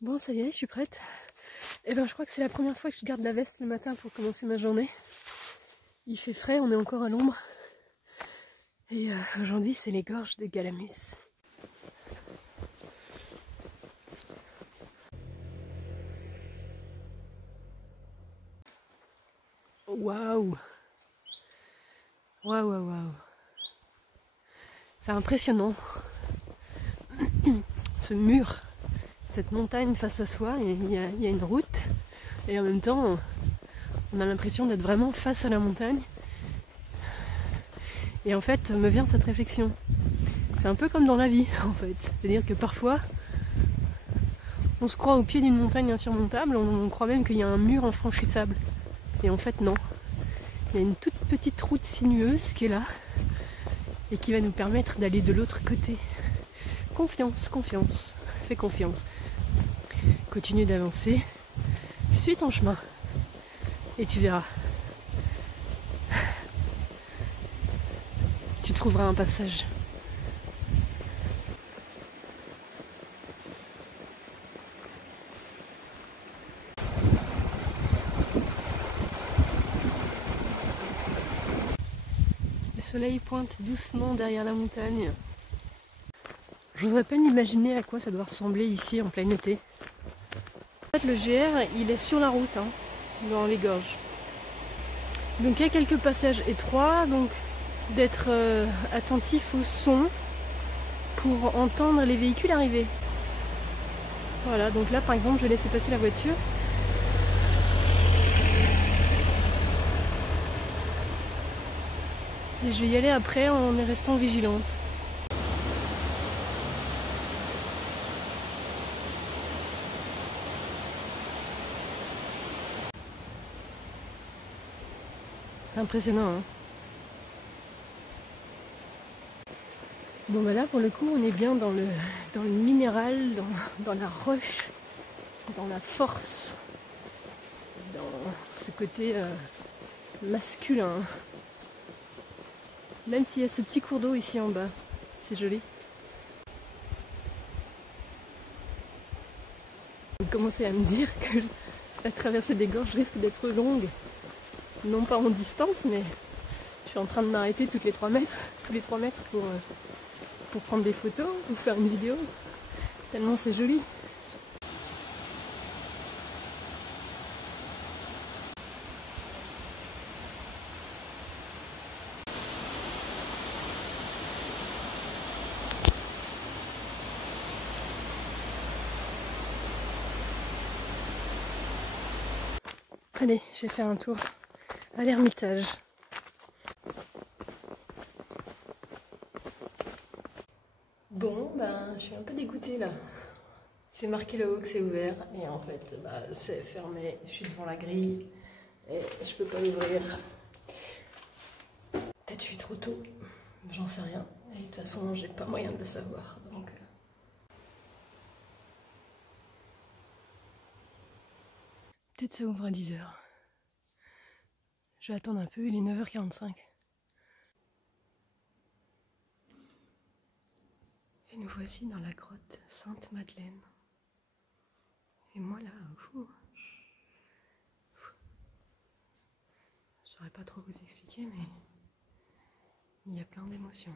Bon, ça y est, je suis prête. Et ben, je crois que c'est la première fois que je garde la veste le matin pour commencer ma journée. Il fait frais, on est encore à l'ombre. Et aujourd'hui, c'est les gorges de Galamus. Waouh! Waouh, waouh, waouh! C'est impressionnant. Ce mur, cette montagne face à soi, il y a une route. Et en même temps, on a l'impression d'être vraiment face à la montagne. Et en fait, me vient cette réflexion. C'est un peu comme dans la vie, en fait. C'est-à-dire que parfois, on se croit au pied d'une montagne insurmontable, on croit même qu'il y a un mur infranchissable. Et en fait, non. Il y a une toute petite route sinueuse qui est là et qui va nous permettre d'aller de l'autre côté. Confiance, confiance. Fais confiance. Continue d'avancer. Suis ton chemin. Et tu verras. Tu trouveras un passage. Le soleil pointe doucement derrière la montagne. J'oserais pas imaginer à quoi ça doit ressembler ici en plein été. En fait, le GR, il est sur la route, dans les gorges. Donc il y a quelques passages étroits, donc d'être attentif au son pour entendre les véhicules arriver. Voilà, donc là par exemple, je vais laisser passer la voiture. Et je vais y aller après en restant vigilante. Impressionnant, hein. Bon bah là pour le coup on est bien dans le minéral, dans la roche, dans la force, dans ce côté masculin. Même s'il y a ce petit cours d'eau ici en bas, c'est joli. Vous commencez à me dire que la traversée des gorges risque d'être longue. Non pas en distance, mais je suis en train de m'arrêter tous les 3 mètres pour prendre des photos ou faire une vidéo. Tellement c'est joli. Allez, j'ai fait un tour à l'Ermitage. Bon, ben, je suis un peu dégoûtée là. C'est marqué là-haut que c'est ouvert et en fait, c'est fermé. Je suis devant la grille et je peux pas l'ouvrir. Peut-être je suis trop tôt, j'en sais rien. Et de toute façon, j'ai pas moyen de le savoir. Donc, peut-être ça ouvre à 10 h. Je vais attendre un peu, il est 9 h 45. Et nous voici dans la grotte Sainte-Madeleine. Et moi là, je saurais pas trop vous expliquer, mais il y a plein d'émotions.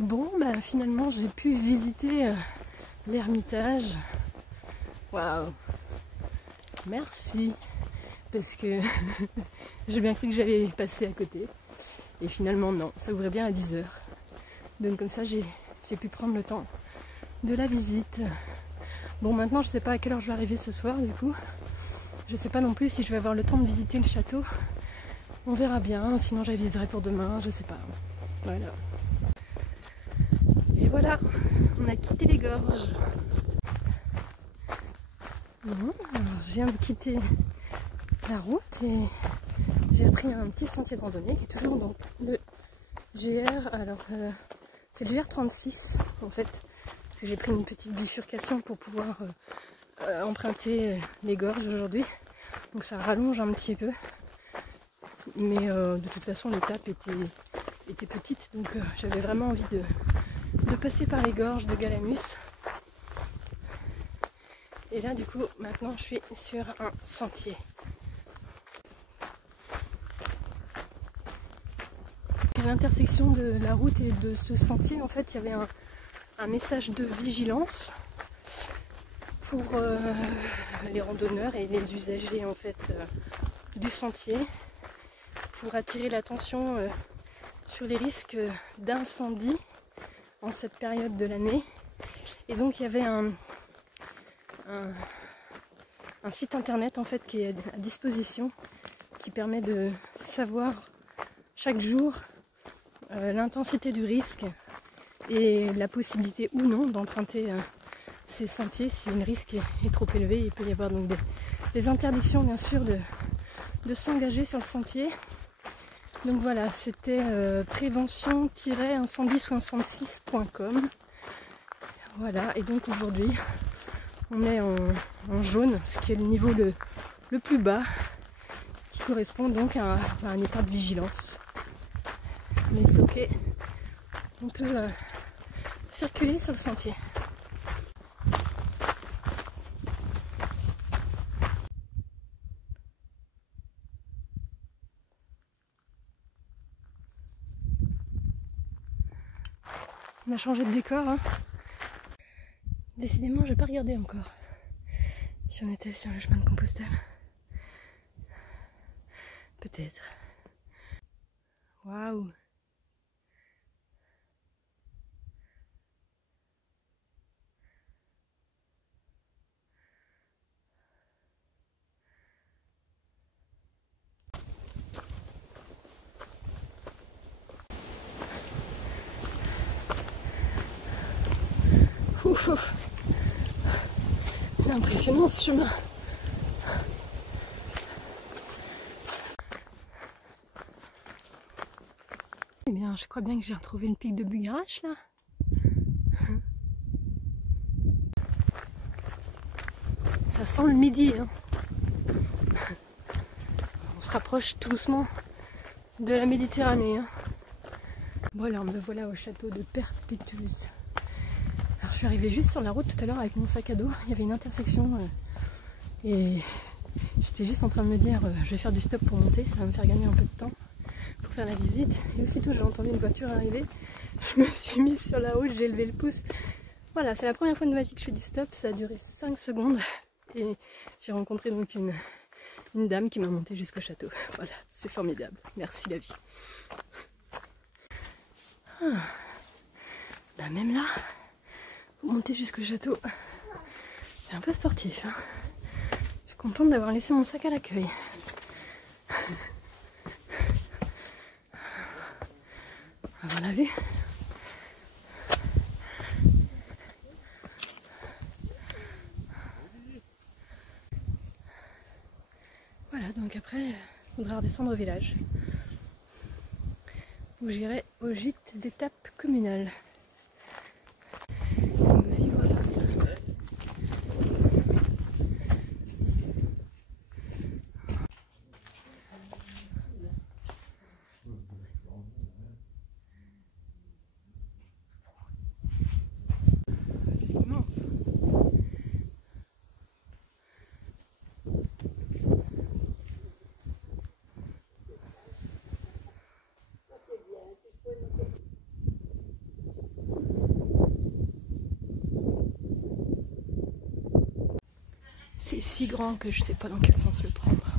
Bon, bah finalement j'ai pu visiter l'Ermitage. Waouh! Merci! Parce que j'ai bien cru que j'allais passer à côté. Et finalement non, ça ouvrait bien à 10 h. Donc comme ça j'ai pu prendre le temps de la visite. Bon, maintenant je sais pas à quelle heure je vais arriver ce soir du coup. Je sais pas non plus si je vais avoir le temps de visiter le château. On verra bien, sinon j'aviserai pour demain, je sais pas. Voilà. Et voilà, on a quitté les gorges. Bon, alors, je viens de quitter la route et j'ai pris un petit sentier de randonnée qui est toujours donc le GR. Alors c'est le GR 36 en fait, parce que j'ai pris une petite bifurcation pour pouvoir emprunter les gorges aujourd'hui. Donc ça rallonge un petit peu, mais de toute façon l'étape était petite, donc j'avais vraiment envie de passer par les gorges de Galamus. Et là du coup maintenant je suis sur un sentier. À l'intersection de la route et de ce sentier, en fait il y avait un message de vigilance pour les randonneurs et les usagers en fait du sentier, pour attirer l'attention sur les risques d'incendie en cette période de l'année. Et donc il y avait un site internet en fait qui est à disposition, qui permet de savoir chaque jour l'intensité du risque et la possibilité ou non d'emprunter ces sentiers. Si le risque est trop élevé, il peut y avoir donc des interdictions bien sûr de s'engager sur le sentier. Donc voilà, c'était prévention-incendie66.com. Voilà, et donc aujourd'hui on est en jaune, ce qui est le niveau le plus bas, qui correspond donc à un état de vigilance. Mais c'est ok, on peut circuler sur le sentier. On a changé de décor, hein. Décidément, j'ai pas regardé encore si on était sur le chemin de Compostelle. Peut-être. Waouh! Ouf, ouf. C'est impressionnant ce chemin. Eh bien, je crois bien que j'ai retrouvé le pic de Bugarache là. Ça sent le midi, hein. On se rapproche tout doucement de la Méditerranée, hein. Voilà, me voilà au château de Perpétuus. Alors, je suis arrivée juste sur la route tout à l'heure avec mon sac à dos. Il y avait une intersection et j'étais juste en train de me dire je vais faire du stop pour monter, ça va me faire gagner un peu de temps pour faire la visite. Et aussitôt j'ai entendu une voiture arriver, je me suis mise sur la route, j'ai levé le pouce. Voilà, c'est la première fois de ma vie que je fais du stop, ça a duré 5 secondes et j'ai rencontré donc une dame qui m'a montée jusqu'au château. Voilà, c'est formidable, merci la vie. Bah même là, pour monter jusqu'au château, c'est un peu sportif, hein. Je suis contente d'avoir laissé mon sac à l'accueil. On va voir la vue. Voilà, donc après, il faudra redescendre au village, où j'irai au gîte d'étape communale. Nous y voilà. C'est immense. C'est si grand que je sais pas dans quel sens le prendre.